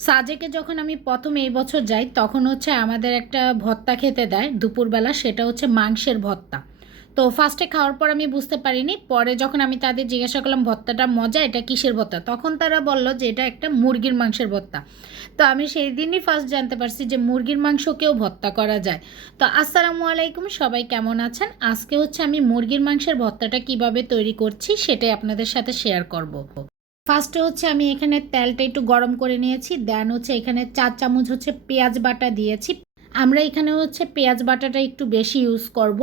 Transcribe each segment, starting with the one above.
সাজেকে যখন আমি ১ম এই বছর যাই, তখন হচ্ছে আমাদের একটা ভর্তা খেতে দেয় দুপুরবেলা, সেটা হচ্ছে মাংসের ভর্তা। তো ফার্স্টে খাওয়ার পর আমি বুঝতে পারিনি। পরে যখন আমি তাদের জিজ্ঞাসা করলাম, "ভর্তাটা মজা, এটা কিসের ভর্তা?" তখন তারা বলল যে, "এটা একটা মুরগির মাংসের ভর্তা।" তো আমি সেই দিনই ফার্স্ট জানতে পারছি যে মুরগির মাংসকেও ভর্তা করা যায়। তো আসসালামু আলাইকুম, সবাই কেমন আছেন? আজকে হচ্ছে আমি মুরগির মাংসের ভর্তাটা কিভাবে তৈরি করছি, সেটাই আপনাদের সাথে শেয়ার করব। ফার্স্টে হচ্ছে আমি এখানে তেলটা একটু গরম করে নিয়েছি। দেন হচ্ছে এখানে ৪ চামচ হচ্ছে পেঁয়াজ বাটা দিয়েছি। আমরা এখানে হচ্ছে পেঁয়াজ বাটাটা একটু বেশি ইউজ করব।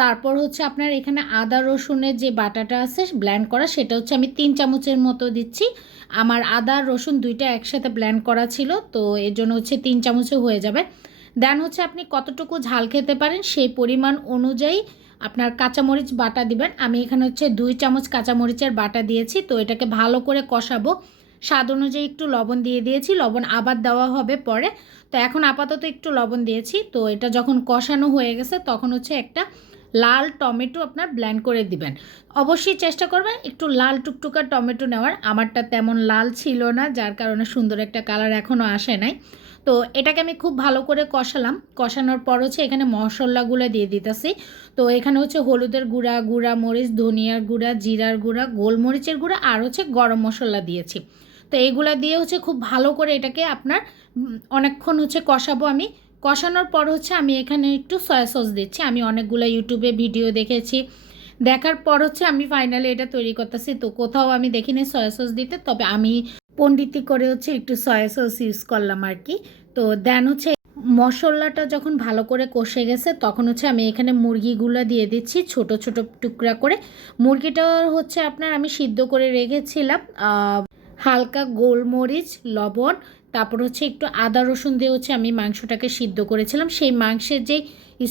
তারপর হচ্ছে আপনার এখানে আদা রসুনের যে বাটাটা আছে ব্লেন্ড করা, সেটা হচ্ছে আমি ৩ চামচের মতো দিচ্ছি। আমার আদা আর রসুন ২ টা একসাথে ব্লেন্ড করা ছিল, তো এর জন্য হচ্ছে ৩ চামচে হয়ে যাবে। দেন হচ্ছে আপনি কতটুকু ঝাল খেতে পারেন সেই পরিমাণ অনুযায়ী আপনার কাঁচামরিচ বাটা দিবেন। আমি এখানে হচ্ছে ২ চামচ কাঁচামরিচের বাটা দিয়েছি। তো এটাকে ভালো করে কষাবো। স্বাদ অনুযায়ী একটু লবণ দিয়ে দিয়েছি, লবণ আবার দেওয়া হবে পরে। তো এখন আপাতত একটু লবণ দিয়েছি। তো এটা যখন কষানো হয়ে গেছে, তখন হচ্ছে একটা লাল টমেটো আপনার ব্লেন্ড করে দিবেন। অবশ্যই চেষ্টা করবেন একটু লাল টুকটুকা টমেটো নেওয়ার। আমারটা তেমন লাল ছিল না, যার কারণে সুন্দর একটা কালার এখনও আসে নাই। তো এটাকে আমি খুব ভালো করে কষালাম। কষানোর পর হচ্ছে এখানে মশলাগুলো দিয়ে দিতেছি। তো এখানে হচ্ছে হলুদের গুঁড়া, গুঁড়া মরিচ, ধনিয়ার গুঁড়া, জিরার গুঁড়া, গোলমরিচের গুঁড়া আর হচ্ছে গরম মশলা দিয়েছি। তো এইগুলা দিয়ে হচ্ছে খুব ভালো করে এটাকে আপনার অনেকক্ষণ হচ্ছে কষাবো আমি। কষানোর পর হচ্ছে আমি এখানে একটু সয়া সস দিচ্ছি। আমি অনেকগুলো ইউটিউবে ভিডিও দেখেছি, দেখার পর হচ্ছে আমি ফাইনালি এটা তৈরি করতেছি। তো কোথাও আমি দেখিনি সয়া সস দিতে, তবে আমি পণ্ডিতি করে হচ্ছে একটু সয়া সস ইউজ করলাম আর কি। তো দেন হচ্ছে মশলাটা যখন ভালো করে কষে গেছে, তখন হচ্ছে আমি এখানে মুরগিগুলো দিয়ে দিচ্ছি ছোট ছোট টুকরা করে। মুরগিটা হচ্ছে আপনার আমি সিদ্ধ করে রেখেছিলাম হালকা গোলমরিচ, লবণ, তারপর হচ্ছে একটু আদা রসুন দিয়ে হচ্ছে আমি মাংসটাকে সিদ্ধ করেছিলাম। সেই মাংসের যেই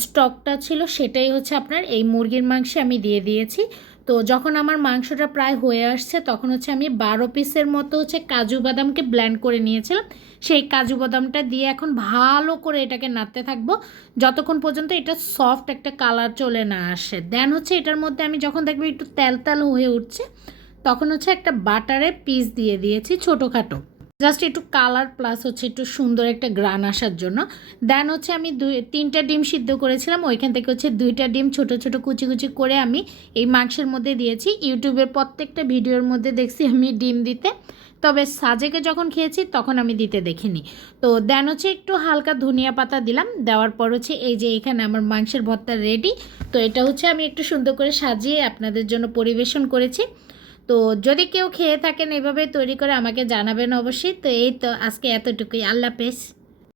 স্টকটা ছিল সেটাই হচ্ছে আপনার এই মুরগির মাংসে আমি দিয়ে দিয়েছি। তো যখন আমার মাংসটা প্রায় হয়ে আসছে, তখন হচ্ছে আমি ১২ পিসের মতো হচ্ছে কাজু বাদামকে ব্লেন্ড করে নিয়েছিলাম। সেই কাজু বাদামটা দিয়ে এখন ভালো করে এটাকে নাড়তে থাকবো যতক্ষণ পর্যন্ত এটা সফট একটা কালার চলে না আসে। দেন হচ্ছে এটার মধ্যে আমি যখন দেখবো একটু তেল তেল হয়ে উঠছে, তখন হচ্ছে একটা বাটারের পিস দিয়ে দিয়েছি ছোটোখাটো, জাস্ট একটু কালার প্লাস হচ্ছে একটু সুন্দর একটা গ্রান আসার জন্য। দেন হচ্ছে আমি ৩টা ডিম সিদ্ধ করেছিলাম, ওইখান থেকে হচ্ছে 2টা ডিম ছোট ছোট কুচি কুচি করে আমি এই মাংসের মধ্যে দিয়েছি। ইউটিউবের প্রত্যেকটা ভিডিওর মধ্যে দেখছি আমি ডিম দিতে, তবে সাজেকে যখন খেয়েছি তখন আমি দিতে দেখিনি। তো দেন হচ্ছে একটু হালকা ধনিয়া পাতা দিলাম। দেওয়ার পর হচ্ছে এই যে এখানে আমার মাংসের ভর্তা রেডি। তো এটা হচ্ছে আমি একটু সুন্দর করে সাজিয়ে আপনাদের জন্য পরিবেশন করেছি। তো যদি কেউ খেয়ে থাকেন এভাবে তৈরি করে আমাকে জানাবেন অবশ্যই। তো এই তো আজকে এতটুকুই। আল্লাহ হাফেজ।